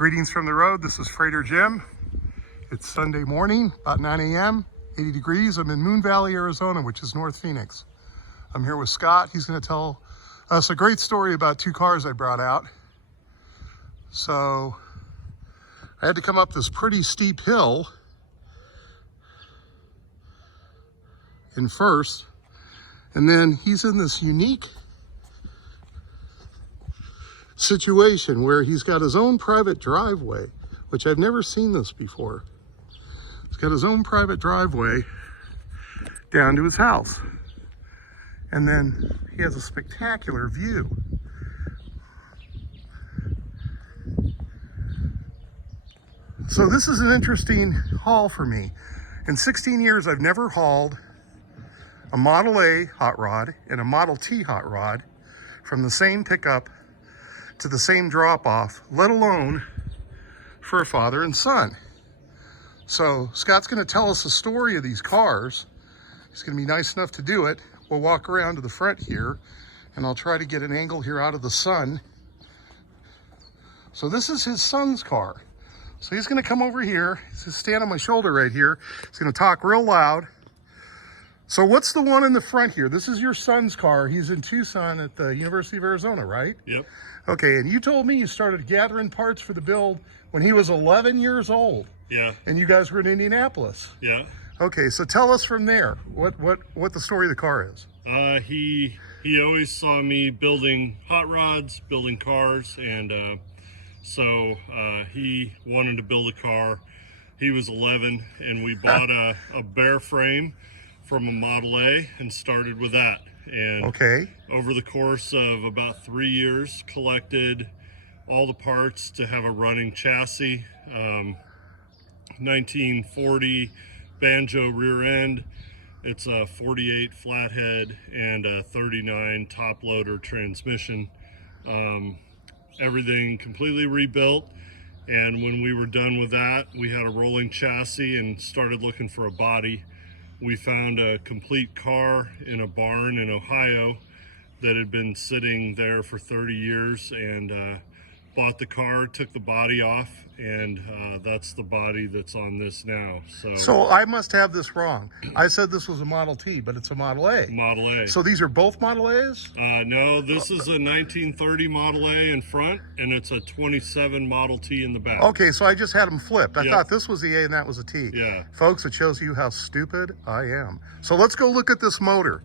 Greetings from the road. This is Freighter Jim. It's Sunday morning, about 9 a.m., 80 degrees. I'm in Moon Valley, Arizona, which is North Phoenix. I'm here with Scott. He's going to tell us a great story about two cars I brought out. So I had to come up this pretty steep hill in first, and then he's in this unique situation where he's got his own private driveway, which I've never seen this before. He's got his own private driveway down to his house, and then he has a spectacular view. So this is an interesting haul for me. In 16 years, I've never hauled a Model A hot rod and a Model T hot rod from the same pickup to the same drop-off, let alone for a father and son. So Scott's going to tell us the story of these cars. He's going to be nice enough to do it. We'll walk around to the front here, and I'll try to get an angle here out of the sun. So this is his son's car. So he's going to come over here. He's going to stand on my shoulder right here. He's going to talk real loud. So what's the one in the front here? This is your son's car. He's in Tucson at the University of Arizona, right? Yep. Okay, and you told me you started gathering parts for the build when he was 11 years old. Yeah. And you guys were in Indianapolis. Yeah. Okay, so tell us from there what the story of the car is. He always saw me building hot rods, building cars, and so he wanted to build a car. He was 11, and we bought a bare frame from a Model A and started with that. And okay, over the course of about 3 years, collected all the parts to have a running chassis. 1940 banjo rear end. It's a 48 flathead and a 39 top loader transmission. Everything completely rebuilt. And when we were done with that, we had a rolling chassis and started looking for a body. We found a complete car in a barn in Ohio that had been sitting there for 30 years, and bought the car, took the body off, and that's the body that's on this now. So I must have this wrong. I said this was a Model T, but it's a Model A. Model A. So these are both Model A's? No, this is a 1930 Model A in front, and it's a 27 Model T in the back. Okay, so I just had them flipped. I Yep. thought this was the A and that was a T. Yeah. Folks, it shows you how stupid I am. So let's go look at this motor.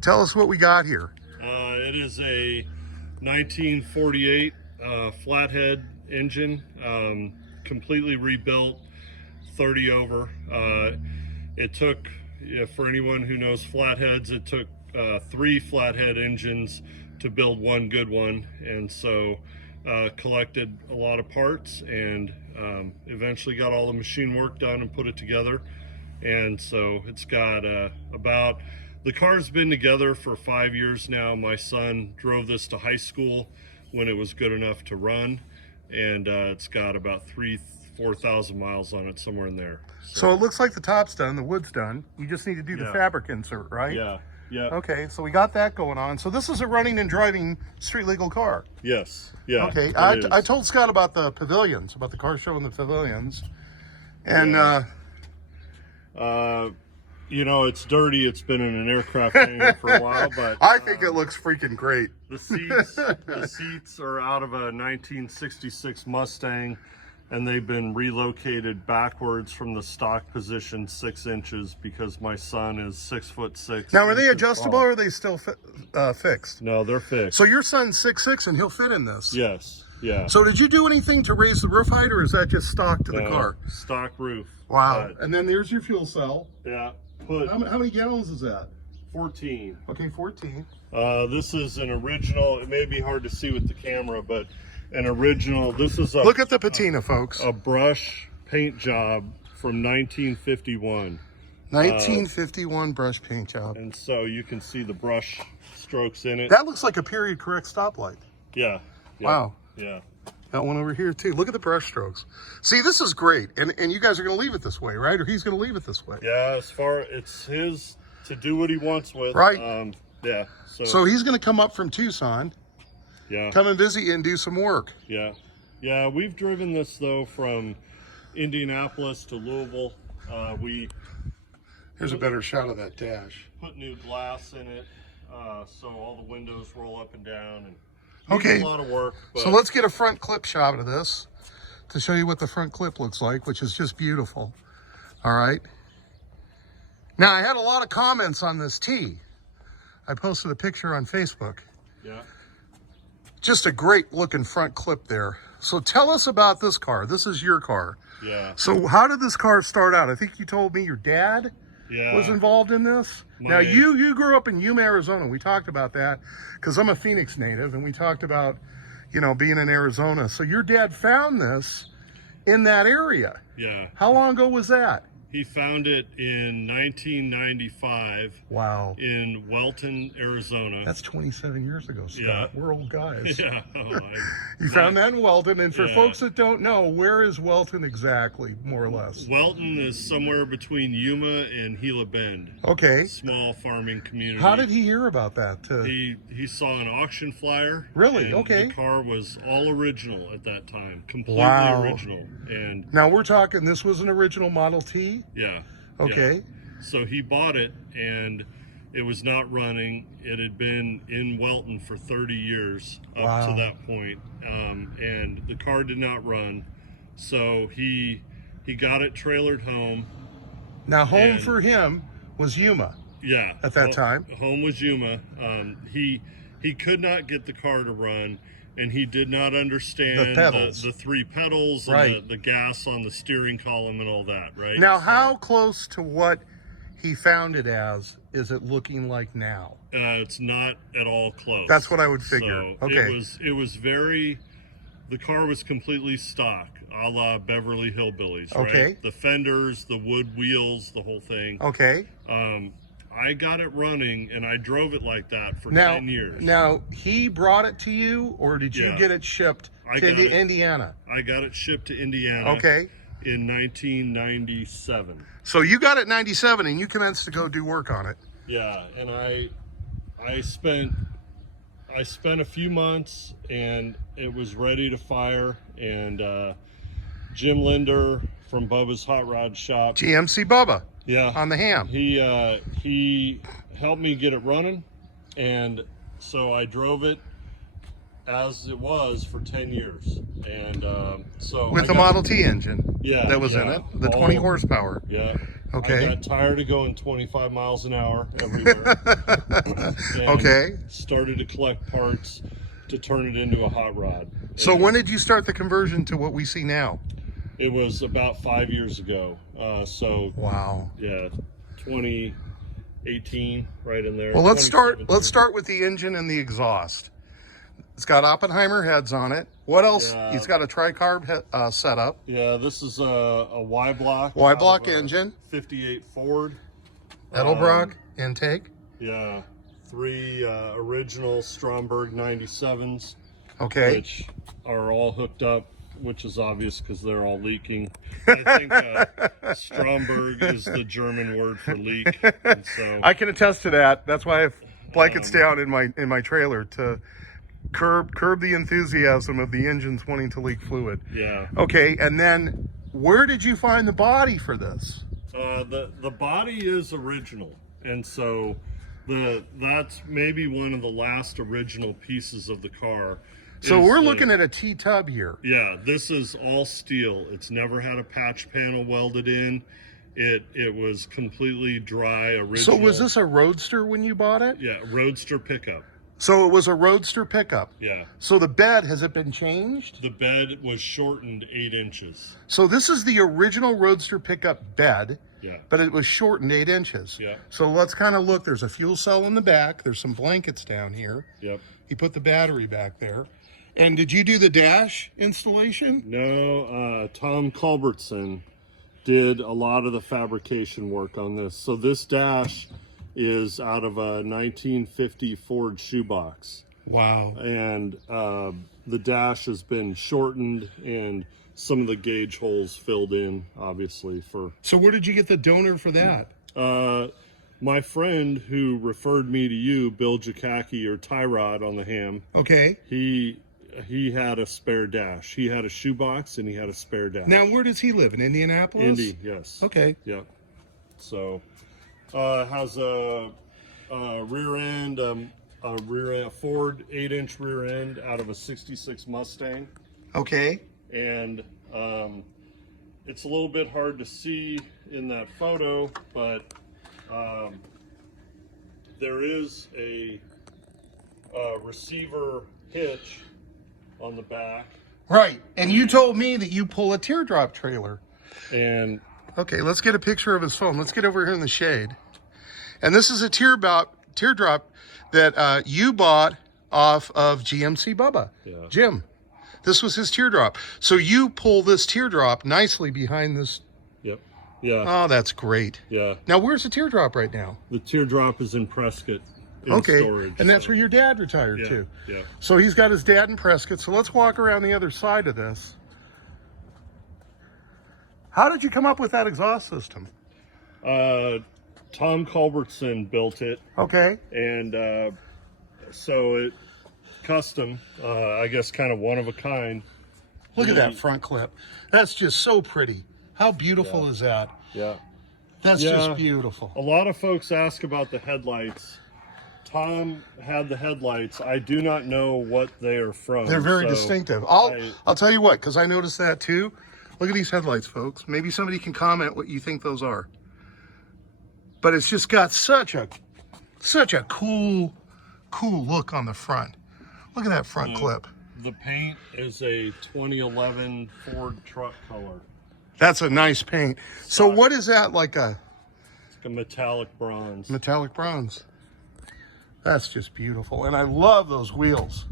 Tell us what we got here. It is a 1948 flathead engine, completely rebuilt, 30 over. It took, for anyone who knows flatheads, it took 3 flathead engines to build one good one, and so collected a lot of parts, and eventually got all the machine work done and put it together. And so it's got the car's been together for 5 years now. My son drove this to high school when it was good enough to run, and it's got about 4,000 miles on it, somewhere in there. So it looks like the top's done, the wood's done. You just need to do the fabric insert, right? Yeah, yeah. Okay, so we got that going on. So this is a running and driving street legal car. Yes, yeah. Okay, I told Scott about the pavilions, about the car show in the pavilions. And you know, it's dirty. It's been in an aircraft hangar for a while, but I think it looks freaking great. The seats are out of a 1966 Mustang, and they've been relocated backwards from the stock position 6 inches because my son is 6'6". Now, are they adjustable or are they still fixed? No, they're fixed. So your son's 6'6" and he'll fit in this? Yes, yeah. So did you do anything to raise the roof height, or is that just stock to the car? Stock roof. Wow. And then there's your fuel cell. Yeah. How many gallons is that? 14. Okay, 14. This is an original. It may be hard to see with the camera, but an original. This is a look at the patina, folks. A brush paint job from 1951. 1951 brush paint job. And so you can see the brush strokes in it. That looks like a period correct stoplight. Yeah. Wow. Yeah. Got one over here too. Look at the brush strokes. See, this is great. And you guys are going to leave it this way, right? Or he's going to leave it this way. Yeah, it's his to do what he wants with. Right. Yeah. So he's going to come up from Tucson. Yeah. Come and visit you and do some work. Yeah. Yeah, we've driven this though from Indianapolis to Louisville. Here's a better shot of that dash. Put new glass in it, so all the windows roll up and down. And Okay, needs a lot of work. But so let's get a front clip shot of this to show you what the front clip looks like, which is just beautiful. All right. Now, I had a lot of comments on this T. I posted a picture on Facebook. yeah. Just a great looking front clip there. So tell us about this car. This is your car. Yeah. So how did this car start out? I think you told me your dad was involved in this. Now, you grew up in Yuma, Arizona. We talked about that because I'm a Phoenix native, and we talked about, you know, being in Arizona. So your dad found this in that area. Yeah. How long ago was that? He found it in 1995. Wow. In Welton, Arizona. That's 27 years ago, Scott. Yeah. We're old guys. Yeah. You found that in Welton. And for folks that don't know, where is Welton exactly, more or less? Welton is somewhere between Yuma and Gila Bend. Okay. Small farming community. How did he hear about that? He saw an auction flyer. Really? And okay. the car was all original at that time. Completely original. And now we're talking, this was an original Model T? Yeah. Okay. Yeah. So he bought it, and it was not running. It had been in Welton for 30 years up to that point, and the car did not run. So he got it trailered home. Now, home for him was Yuma. Yeah. At that time. Home was Yuma. He could not get the car to run, and he did not understand the three pedals and the gas on the steering column and all that, right? Now, how close to what he found it as is it looking like now? It's not at all close. That's what I would figure. So okay. It was very, the car was completely stock, a la Beverly Hillbillies, okay. Right? The fenders, the wood wheels, the whole thing. Okay. I got it running, and I drove it like that for 10 years. Now, he brought it to you, or did you get it shipped to Indiana? I got it shipped to Indiana. Okay. In 1997. So you got it in 97, and you commenced to go do work on it. Yeah, and I spent a few months, and it was ready to fire. And Jim Linder from Bubba's Hot Rod Shop, GMC Bubba. Yeah, on the ham. He helped me get it running, and so I drove it as it was for 10 years. And so with the Model T engine, that was in it, the 20 horsepower. Yeah. Okay. I got tired of going 25 miles an hour everywhere. Okay. Started to collect parts to turn it into a hot rod. So when did you start the conversion to what we see now? It was about 5 years ago. Wow. Yeah, 2018, right in there. Well, let's start with the engine and the exhaust. It's got Oppenheimer heads on it. What else? Yeah. It's got a tri-carb setup. Yeah, this is a Y-block. Y-block engine. 58 Ford. Edelbrock intake. Yeah, 3 original Stromberg 97s. Okay. Which are all hooked up, which is obvious because they're all leaking. I think Stromberg is the German word for leak. And so I can attest to that. That's why I have blankets down in my trailer to curb the enthusiasm of the engines wanting to leak fluid. Yeah. Okay, and then where did you find the body for this? The body is original, and so that's maybe one of the last original pieces of the car. So we're looking at a T-tub here. Yeah, this is all steel. It's never had a patch panel welded in. It was completely dry, original. So was this a Roadster when you bought it? Yeah, Roadster pickup. So it was a Roadster pickup. Yeah. So the bed, has it been changed? The bed was shortened 8 inches. So this is the original Roadster pickup bed. Yeah. But it was shortened 8 inches. Yeah. So let's kind of look. There's a fuel cell in the back. There's some blankets down here. Yep. He put the battery back there. And did you do the dash installation? No, Tom Culbertson did a lot of the fabrication work on this. So this dash is out of a 1950 Ford shoebox. Wow. And the dash has been shortened and some of the gauge holes filled in, obviously. So where did you get the donor for that? My friend who referred me to you, Bill Jakacki, or Tyrod on the ham. Okay. He he had a spare dash. He had a shoebox and he had a spare dash. Now, where does he live? In Indianapolis? Indy, yes. Okay. Yep. So, has a rear end, a Ford 8-inch rear end out of a '66 Mustang, Okay. and it's a little bit hard to see in that photo, but there is a receiver hitch on the back. Right. And you told me that you pull a teardrop trailer. And Okay, let's get a picture of his phone. Let's get over here in the shade. And this is a teardrop that you bought off of GMC Bubba. Yeah. Jim. This was his teardrop. So you pull this teardrop nicely behind this. Yep. Yeah. Oh, that's great. Yeah. Now, where's the teardrop right now? The teardrop is in Prescott. In Okay. storage, And that's where your dad retired yeah, too. Yeah. So he's got his dad in Prescott. So let's walk around the other side of this. How did you come up with that exhaust system? Tom Culbertson built it, Okay. and so it custom, I guess, kind of one of a kind. Look at that front clip. That's just so pretty. How beautiful is that? Yeah. That's Yeah. just beautiful. A lot of folks ask about the headlights. Tom had the headlights. I do not know what they are from. They're very so distinctive. I'll tell you what, because I noticed that too. Look at these headlights, folks. Maybe somebody can comment what you think those are. But it's just got such a cool look on the front. Look at that front clip. The paint is a 2011 Ford truck color. That's a nice paint. So what is that, like a It's like a metallic bronze. metallic bronze? That's just beautiful. And I love those wheels.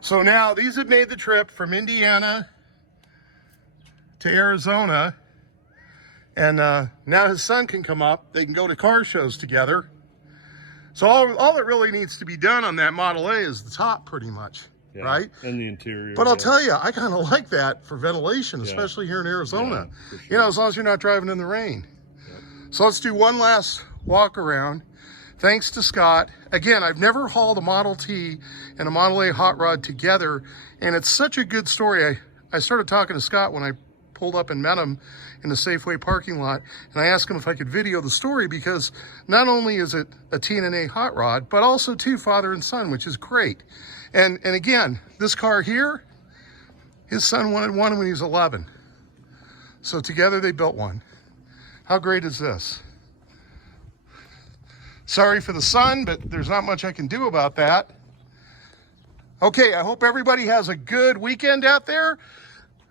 So now these have made the trip from Indiana to Arizona. And now his son can come up. They can go to car shows together. So all that really needs to be done on that Model A is the top, pretty much, Yeah, right? and the interior. But I'll yeah. tell you, I kind of like that for ventilation, especially here in Arizona. Yeah, for You know, as long as you're not driving in the rain. So let's do one last walk around. Thanks to Scott. Again, I've never hauled a Model T and a Model A hot rod together, and it's such a good story. I started talking to Scott when I pulled up and met him in the Safeway parking lot, and I asked him if I could video the story, because not only is it a T and an A hot rod, but also too father and son, which is great. And again, this car here, his son wanted one when he was 11. So together they built one. How great is this? Sorry for the sun, but there's not much I can do about that. Okay, I hope everybody has a good weekend out there.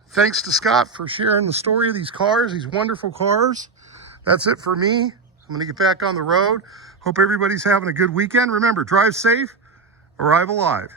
Thanks to Scott for sharing the story of these cars, these wonderful cars. That's it for me. I'm going to get back on the road. Hope everybody's having a good weekend. Remember, drive safe, arrive alive.